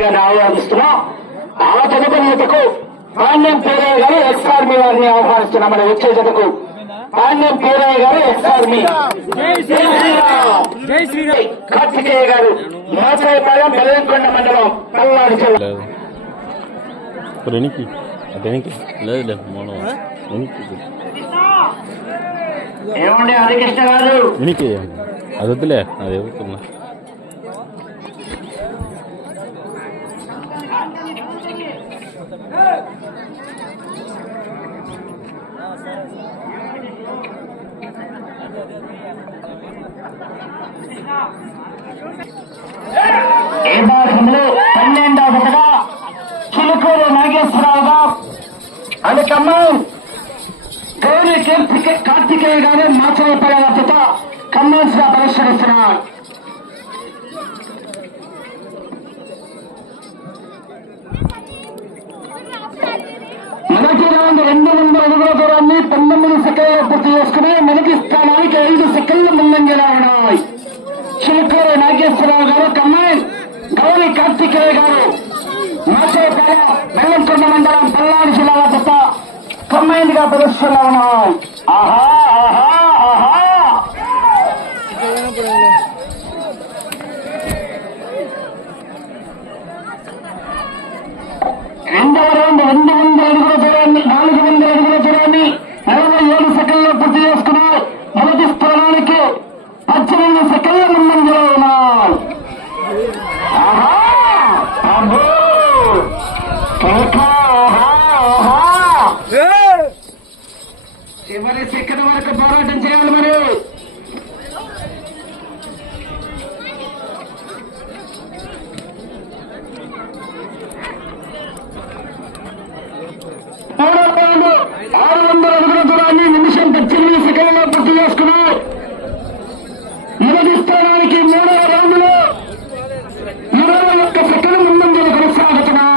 ఆహ్వానిస్తున్నాం. ఆ తదుపరి జతకు పాండ్యం పేరయ్య గారు ఎక్స్ ఆర్మీ వారిని ఆహ్వానిస్తున్నాం. మన వచ్చే జతకు పాండ్యం పేరయ్య గారు ఎక్స్ ఆర్మీ, కార్తికేయ గారు, మోచాయపాలెం, బెల్లంకొండ మండలం, పల్నాడు జిల్లా. ఏమండి హరికృష్ణ గారు, అది వద్దులే, అది ఎవరుతున్నా ఏ భాగంలో 12వ చిలుకూరు నాగేశ్వరరావుగా అలకమ్మ గౌరీ కార్తికేయ గారు మాచవపల్లి జత కమాన్స్ గా పరిష్కరిస్తున్నారు. మొదటి రౌండ్ 200 అడుగుల దూరాన్ని 19 సెకండ్లు పూర్తి చేసుకుని మొదటి స్థానానికి 5 సెకండ్లు ముందంజలో ఉన్నాయి. చిలుకూరు నాగేశ్వరరావు గారు కమాన్, గౌరీ కార్తికేయ గారు మాచవపల్లి, బెల్లంకొండ మండలం, పల్నాడు జిల్లా జత కంబైన్డ్ గా ప్రదర్శనలో ఉన్నాయి. ఆహా ఆహా ఆహా, రెండవ రౌండ్ 200 అడుగుల దూరాన్ని 400 అడుగుల దూరాన్ని 47 సెకండ్లు పూర్తి చేసుకున్నారు. మొదటి స్థానానికి 18 సెకండ్ల ముందంజలో ఉన్నాయి. ఆహా అబ్బో, చివరి సెకండ్ వరకు పోరాటం చేయాలి. మరి మూడో రౌండ్ 600 అడుగుల దూరాన్ని నిమిషం 18 సెకండ్లలో పూర్తి చేసుకున్నారు. మొదటి స్థానానికి మూడవ రౌండ్ లో 21 సెకండ్ ముందంజలు కొనసాగుతున్నారు.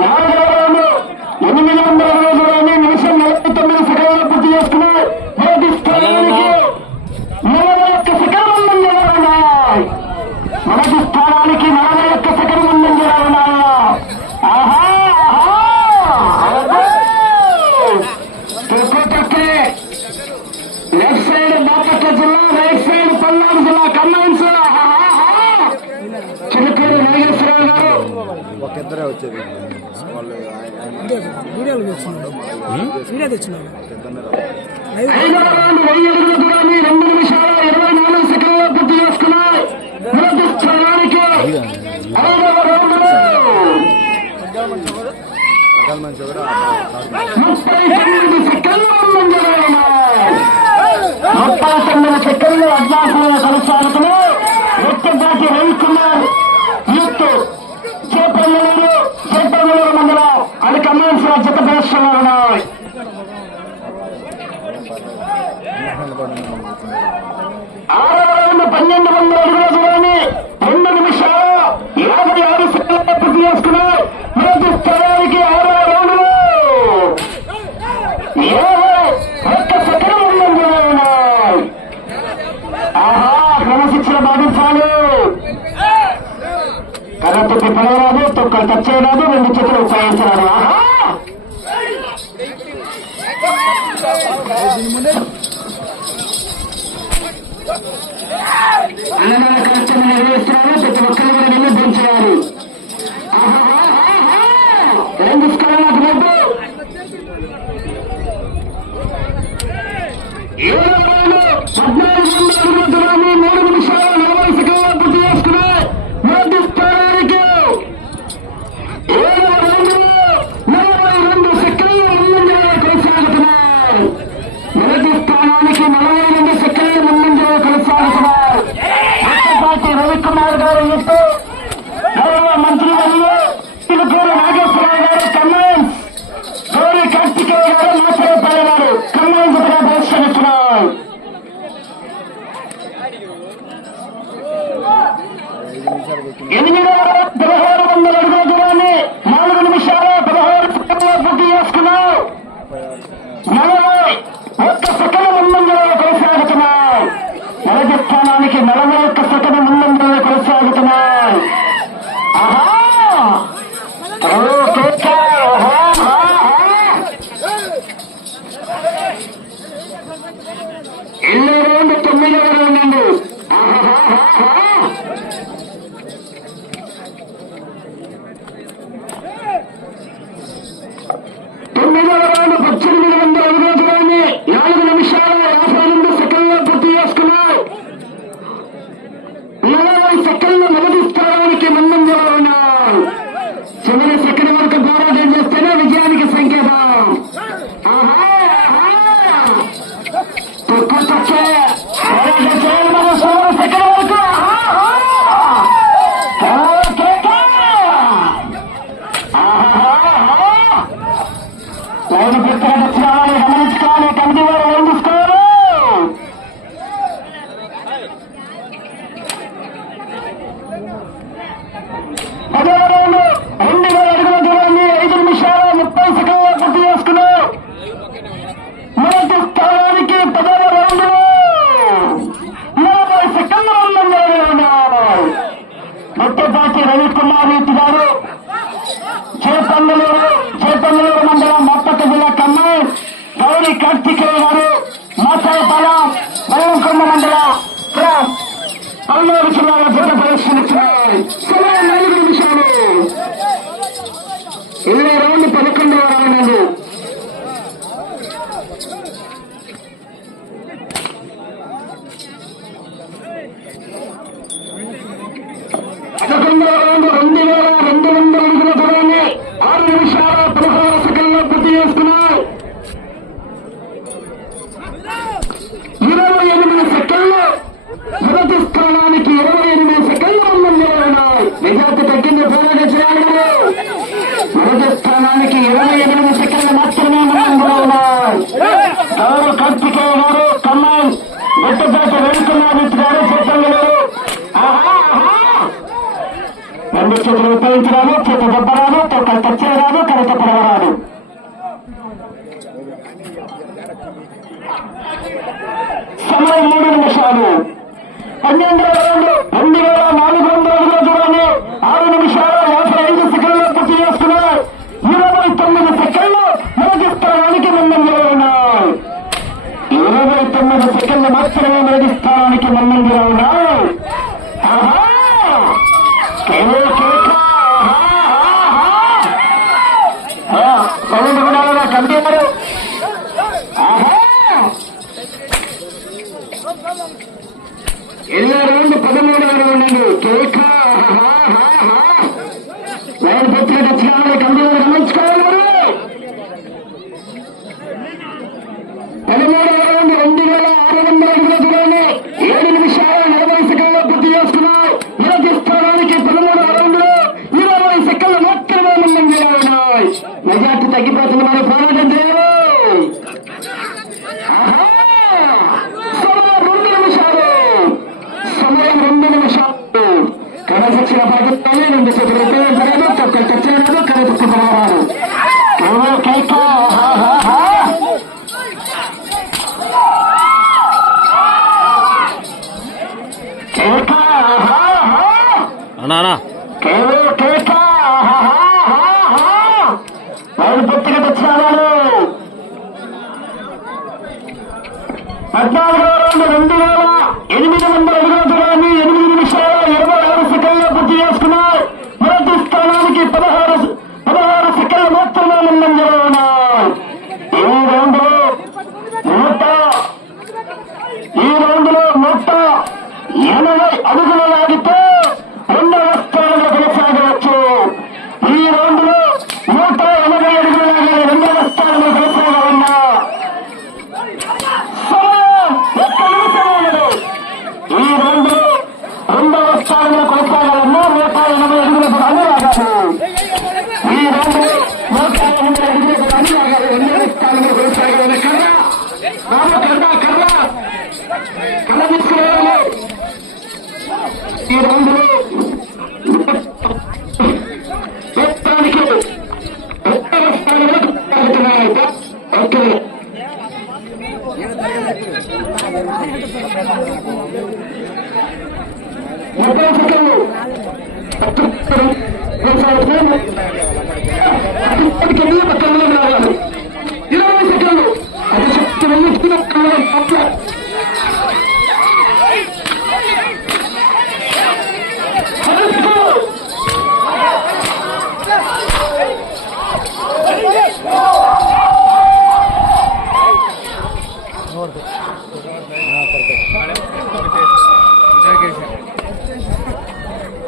నాలుగవ రౌండ్ 800 అడుగుల దూరాన్ని నిమిషం 49 సెకండ్లు పూర్తి చేసుకున్నారు. మొదటి స్థానానికి 41 సెకండ్ ముందంజలో ఉన్నాయి. మొదటి స్థానానికి 41 సెకండ్ ముందంజలో ఉన్నాయి. ఆహా లెఫ్ట్ సైడ్ బాపట్ల జిల్లా, రైట్ సైడ్ పల్నాడు జిల్లా కమాండ్స్. చిలుకూరు నాగేశ్వరరావు గారు ఒకిద్దరే వచ్చేది. ఐదవ రౌండ్ 1000 అడుగుల దూరాన్ని 2 నిమిషాల 24 సెకండ్లలో పూర్తి చేసుకున్నారు. మొదటి స్థానానికి 5వ రౌండ్ లో 39 సెకండ్లు ముందంజలో ఉన్నాయి. 39 సెకండ్లు అడ్వాన్స్లో కొనసాగుతున్నాయి. రెక్కపాటి రవికుమార్ యూత్ చేపల్లూరు మండలం అది కమాన్స్ జత ప్రదర్శనలో ఉన్నాయి. ఆరవ రౌండ్ 1200 అడుగుల దూరాన్ని 2 నిమిషాల 56 సెకండ్లు పూర్తి చేసుకున్నారు. మొదటి స్థానానికి 6వ రౌండ్ లో 1 సెకండ్ ముందంజలో ఉన్నాయి. ఆహా, క్రమశిక్షణ పాటించాలి. కర్రతొప్పి పడరాదు, తొక్కలు తచ్చేయరాదు, 2 చేతులు ఉపయోగించరాదు. ఆహా, అన్నదాన కార్యక్రమం నిర్వహిస్తున్నారు. ప్రతి ఒక్కరు కూడా నిర్వహించారు. ఏం తీసుకోవాలి నాకు 1400 అడుగుల దూరాన్ని 3 నిమిషాల 40 సెకండ్ల పూర్తి చేసుకున్నారు. మొదటి స్థానానికి 7వ రౌండ్ లో 42 సెకండ్ల ముందంజలో కొనసాగుతున్నారు. మొదటి స్థానానికి 42 సెకండ్ల ముందంజలో కొనసాగుతున్నారు. రెక్కపాటి రవికుమార్ గారు ఇస్తూ గౌరవ మంత్రివర్యులు చిలుకూరు నాగేశ్వరరావు గారు కమాండ్స్, గౌరీ కార్తికేయ గారు మాచవపల్లి గారు కమాండ్స్ గా పరిష్కరిస్తున్నారు. 1600 అడుగుల దూరాన్ని 4 నిమిషాల 16 సెకండ్లో పూర్తి చేసుకున్నావు. 41 సెకండ్ల ముందంజలో కొనసాగుతున్నాయి. మొదటి స్థానానికి 41 సెకండ్ల ముందంజలో కొనసాగుతున్నాయి. ఎన్నో రౌండ్ 9వ రౌండ్ నుండి 9వ రౌండ్ 1800 అడుగుల దూరాన్ని 4 నిమిషాల 52 సెకండ్లో పూర్తి చేసుకున్నావు. 40 సెకండ్లు మొదటి స్థానానికి ముందంజలో ఉన్నావు. చివరి సెకండ్ వరకు పోరాటం చేస్తేనే విజయానికి సంకేతం. గమనించుకోవాలి. కమిటీ వారు వేయించుకోవాలి. 10వ రౌండ్ 2000 అడుగుల దూరాన్ని 5 నిమిషాల 30 సెకండ్లో పూర్తి చేసుకున్నావు. మొదటి స్థానానికి 10వ రౌండ్ 40 సెకండ్ల ముందంజలో ఉన్నారు. మొట్టపాటి రవికుమార్ రెడ్డి గారు, చేపల్లూరు మండలం మత్తక జిల్లా కమ్మాయి, గౌరీ కార్తికేయ గారు, మాసాయపాలెం బలంకొండ మండల పల్నాడు జిల్లాలో జత ప్రదర్శనిస్తున్నాయి. సమయం 4 నిమిషాలు. 20 రౌండ్ 11వ రౌండ్ నుండి 11వ రౌండ్ 2200 అడుగుల దూరాన్ని 6 నిమిషాల 16 సెకండ్లో పూర్తి చేసుకున్నాయి. 28 సెకండ్లు మొదటి స్థానానికి 28 సెకండ్ల ముందంజలో ఉన్నాయి. నిజాతి తగ్గింది పోరాటం చేయాలి. మొదటి స్థానానికి 28 సెకండ్లు మాత్రమే ముందంజలో ఉన్నాయి. గౌరవ కార్తికేయ గారు, కమ్మాయి గుట్టపాటి రవికుమార్ రెడ్డి గారు, చేపల్లూరు. రెండు చేతులు ఉపయోగించరాదు, చేత దెబ్బరాదు, తొక్కలు తెచ్చేయరాదు, కరెత పడవరాదు. సమయం 3 నిమిషాలు. 12వ రౌండ్ 2400 అడుగుల దూరాన్ని 6 నిమిషాల 55 సెకండ్లో పూర్తి చేసుకున్నాయి. 29 సెకండ్లు మొదటి స్థానానికి ముందంజలో ఉన్నాయి. 29 సెకండ్లు మాత్రమే మొదటి స్థానానికి ముందంజలో ఉన్నాయి. సౌండ్ కూడా కంప్యూటర్ 20 రౌండ్ 13వ రౌండ్ కేక లైన్ పత్రిక వచ్చిన కంప్యూటర్ గమనించుకోవాలి. 13వ రౌండ్ 2600 అడుగుల దూరాన్ని 7 నిమిషాల 40 సెకండ్లో పూర్తి చేసుకున్నావు. మొదటి స్థానానికి 13వ రౌండ్ లో 20 సెకండ్లు మాత్రమే ముందంజలో ఉన్నాయి. మెజార్టీ తగ్గిపోతుంది. మరి పోరాటం చేయరు. సమయం 2 నిమిషాలు. కడసచ్చిన పాకిస్తాన్ 2 చేతులు ఉపయోగించలేదు, తొక్కలు తెచ్చలేదు, కరెతుకుపోరాడు. అన్నా పత్రిక తెచ్చాడు. 14వ రౌండ్ 2800 అడుగుల దూరాన్ని 8 నిమిషాల 26 సెకండ్లో పూర్తి చేసుకున్నాయి. మొదటి స్థానానికి 16 సెకండ్లు మాత్రమే ముందంజలో ఉన్నాయి. ఈ రౌండ్ లో 180 అడుగులు లాగితే 2వ స్థానంలో కొనసాగవచ్చు. ఈ రౌండ్ లో 180 అడుగులు లాగాలి. 2వ స్థానంలో కొనసాగాలన్నా ఈ రౌండ్ లో 2వ స్థానంలో కొనసాగాలన్నా 180 అడుగుల దూరాన్ని లాగాలి. ఈ రౌండ్ లో 180 అడుగుల దూరాన్ని లాగాలి. 2వ స్థానంలో కొనసాగాలని కర్ర తీసుకురావాలి. ఈ రౌండ్ లో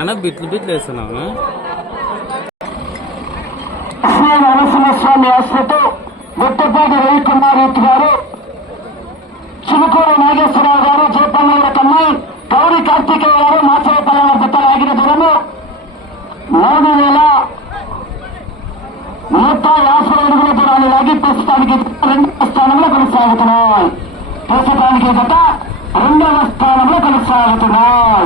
అన్న బిట్లు వేస్తున్నాము. శ్రీ నరసింహస్వామి హాస్పిటల్ గుట్టపాటి రవికుమార్ యూత్ గారు, చిలుకూరు నాగేశ్వరరావు గారు, జయపల్లెల కమ్మాయి, గౌరీ కార్తికేయ గారు, మాచరపల్లె జత లాగిన దూరము 3150 అడుగుల దూరాన్ని లాగి ప్రస్తుతానికి 2వ స్థానంలో కొనసాగుతున్నాయి. ప్రస్తుతానికి గత 2వ స్థానంలో కొనసాగుతున్నాయి.